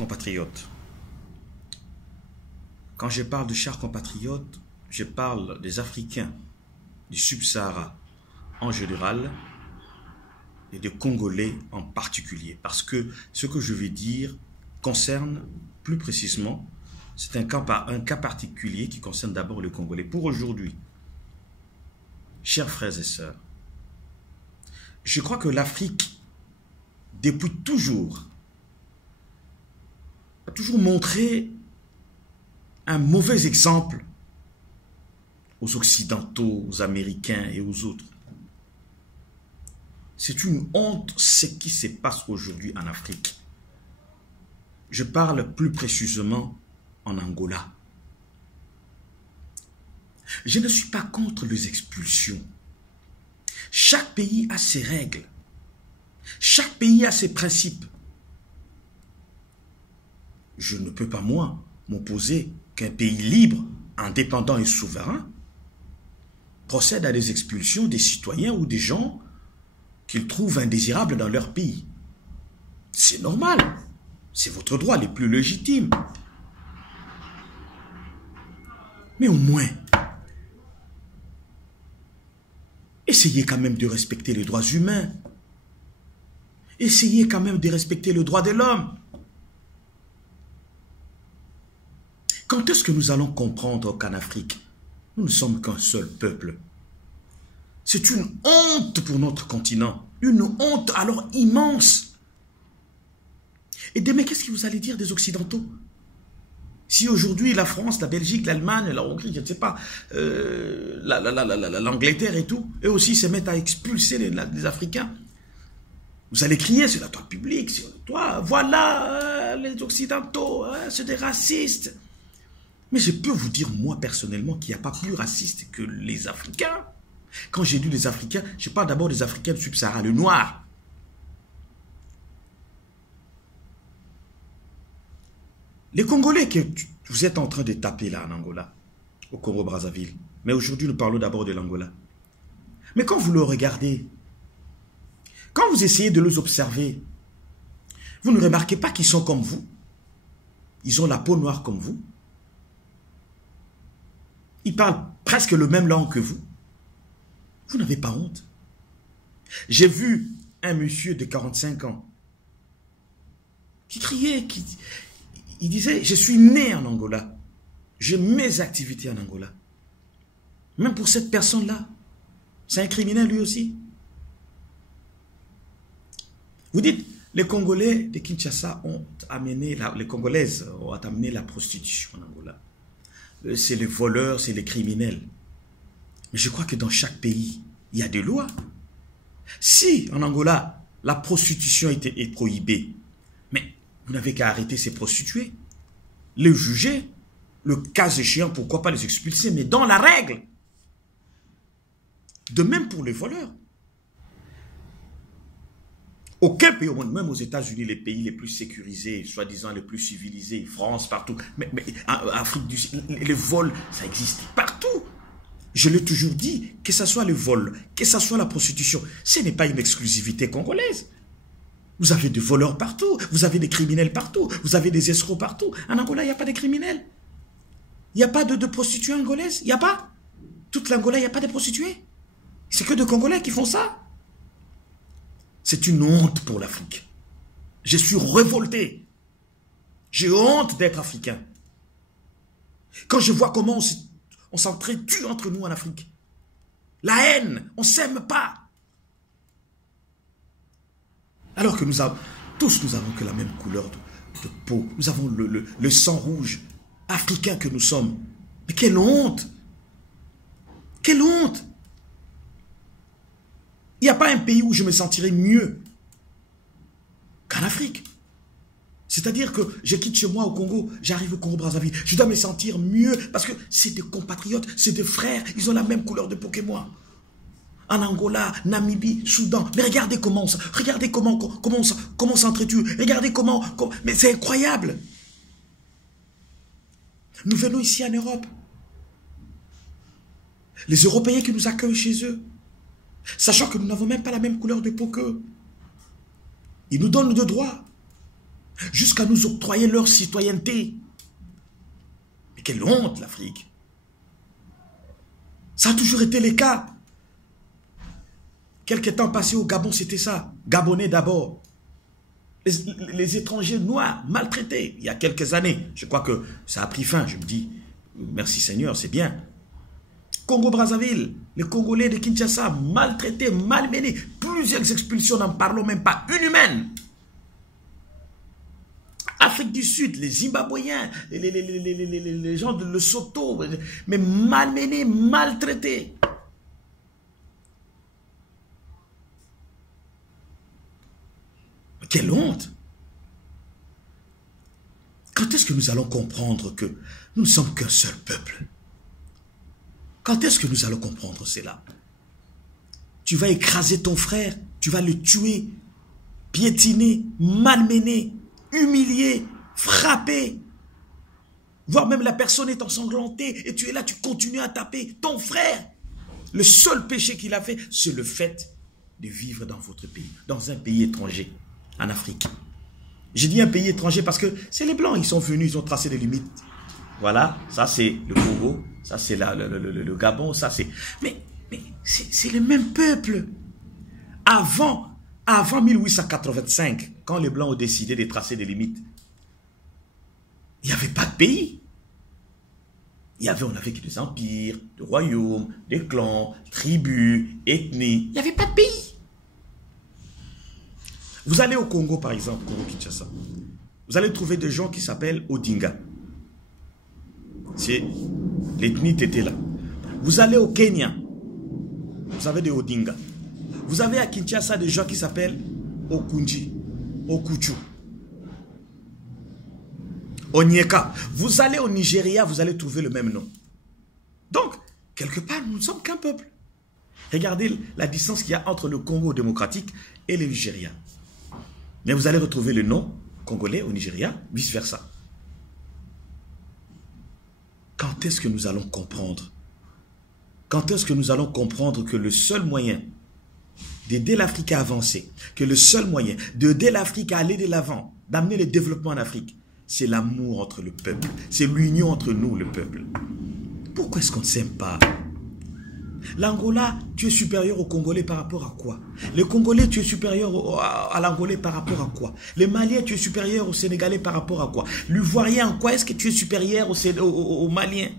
compatriotes, quand je parle de chers compatriotes, je parle des Africains du Sub-Sahara en général et des Congolais en particulier. Parce que ce que je vais dire concerne plus précisément, c'est un cas particulier qui concerne d'abord les Congolais. Pour aujourd'hui, chers frères et sœurs, je crois que l'Afrique, depuis toujours, a toujours montré un mauvais exemple aux Occidentaux, aux Américains et aux autres. C'est une honte ce qui se passe aujourd'hui en Afrique. Je parle plus précisément en Angola. Je ne suis pas contre les expulsions. Chaque pays a ses règles. Chaque pays a ses principes. Je ne peux pas, moi, m'opposer qu'un pays libre, indépendant et souverain procède à des expulsions des citoyens ou des gens qu'ils trouvent indésirables dans leur pays. C'est normal. C'est votre droit le plus légitime. Mais au moins, essayez quand même de respecter les droits humains. Essayez quand même de respecter le droit de l'homme. Quand est-ce que nous allons comprendre qu'en Afrique, nous ne sommes qu'un seul peuple? C'est une honte pour notre continent. Une honte alors immense. Et demain, qu'est-ce que vous allez dire des Occidentaux? Si aujourd'hui la France, la Belgique, l'Allemagne, la Hongrie, je ne sais pas, l'Angleterre et tout, eux aussi se mettent à expulser les Africains, vous allez crier sur la toile publique, sur le toit, voilà, les Occidentaux, c'est des racistes. Mais je peux vous dire, moi, personnellement, qu'il n'y a pas plus raciste que les Africains. Quand j'ai dit les Africains, je parle d'abord des Africains du Sub-Sahara, le noir. Les Congolais que vous êtes en train de taper là en Angola, au Congo-Brazzaville, mais aujourd'hui nous parlons d'abord de l'Angola. Mais quand vous le regardez, quand vous essayez de les observer, vous ne remarquez pas qu'ils sont comme vous. Ils ont la peau noire comme vous. Ils parlent presque le même langue que vous. Vous n'avez pas honte. J'ai vu un monsieur de 45 ans qui criait, il disait, je suis né en Angola. J'ai mes activités en Angola. Même pour cette personne-là, c'est un criminel lui aussi. Vous dites, les Congolais de Kinshasa ont amené, les Congolaises ont amené la prostitution en Angola. C'est les voleurs, c'est les criminels. Mais je crois que dans chaque pays, il y a des lois. Si, en Angola, la prostitution est prohibée, mais vous n'avez qu'à arrêter ces prostituées, les juger, le cas échéant, pourquoi pas les expulser, mais dans la règle. De même pour les voleurs. Aucun pays au monde, même aux États-Unis, les pays les plus sécurisés, soi-disant les plus civilisés, France, partout, mais Afrique du Sud, les vols, ça existe partout. Je l'ai toujours dit, que ce soit le vol, que ce soit la prostitution, ce n'est pas une exclusivité congolaise. Vous avez des voleurs partout, vous avez des criminels partout, vous avez des escrocs partout. En Angola, il n'y a pas de criminels. Il n'y a pas de prostituées angolaises, il n'y a pas. Toute l'Angola, il n'y a pas de prostituées. C'est que des Congolais qui font ça. C'est une honte pour l'Afrique. Je suis révolté. J'ai honte d'être africain. Quand je vois comment on s'entretue entre nous en Afrique. La haine, on ne s'aime pas. Alors que tous nous avons que la même couleur de peau. Nous avons le sang rouge, africain que nous sommes. Mais quelle honte! Quelle honte! Il n'y a pas un pays où je me sentirais mieux qu'en Afrique. C'est-à-dire que je quitte chez moi au Congo, j'arrive au Congo-Brazzaville, je dois me sentir mieux parce que c'est des compatriotes, c'est des frères, ils ont la même couleur de peau que moi. En Angola, Namibie, Soudan, mais regardez comment on s'entretue, regardez comment, mais c'est incroyable. Nous venons ici en Europe. Les Européens qui nous accueillent chez eux, sachant que nous n'avons même pas la même couleur de peau qu'eux. Ils nous donnent de droits. jusqu'à nous octroyer leur citoyenneté. Mais quelle honte, l'Afrique. Ça a toujours été le cas. Quelque temps passé au Gabon, c'était ça. Gabonais d'abord. Les étrangers noirs maltraités il y a quelques années. Je crois que ça a pris fin. Je me dis, merci Seigneur, c'est bien. Congo-Brazzaville, les Congolais de Kinshasa, maltraités, malmenés. Plusieurs expulsions, n'en parlons même pas. Inhumaines. Afrique du Sud, les Zimbabwéens, les gens de Lesotho, mais malmenés, maltraités. Quelle honte! Quand est-ce que nous allons comprendre que nous ne sommes qu'un seul peuple? Quand est-ce que nous allons comprendre cela? Tu vas écraser ton frère, tu vas le tuer, piétiner, malmener, humilier, frapper, voire même la personne est ensanglantée et tu es là, tu continues à taper ton frère. Le seul péché qu'il a fait, c'est le fait de vivre dans votre pays, dans un pays étranger, en Afrique. J'ai dit un pays étranger parce que c'est les Blancs, ils sont venus, ils ont tracé des limites. Voilà, ça c'est le Congo, ça c'est le Gabon, ça c'est... Mais c'est le même peuple. Avant 1885, quand les Blancs ont décidé de tracer des limites, il n'y avait pas de pays. On avait que des empires, des royaumes, des clans, tribus, ethnies. Il n'y avait pas de pays. Vous allez au Congo, par exemple, Congo-Kinshasa. Vous allez trouver des gens qui s'appellent Odinga. C'est l'ethnie Tété là. Vous allez au Kenya. Vous avez des Odinga. Vous avez à Kinshasa des gens qui s'appellent Okunji, Okuchu, Onyeka. Vous allez au Nigeria, vous allez trouver le même nom. Donc, quelque part, nous ne sommes qu'un peuple. Regardez la distance qu'il y a entre le Congo démocratique et le Nigeria. Mais vous allez retrouver le nom congolais au Nigeria, vice-versa. Quand est-ce que nous allons comprendre? Quand est-ce que nous allons comprendre que le seul moyen d'aider l'Afrique à avancer, que le seul moyen d'aider l'Afrique à aller de l'avant, d'amener le développement en Afrique, c'est l'amour entre le peuple, c'est l'union entre nous, le peuple. Pourquoi est-ce qu'on ne s'aime pas? L'Angola, tu es supérieur aux Congolais par rapport à quoi? Les Congolais, tu es supérieur à l'Angolais par rapport à quoi? Les Maliens, tu es supérieur aux Sénégalais par rapport à quoi? L'Ivoirien, en quoi est-ce que tu es supérieur aux Maliens?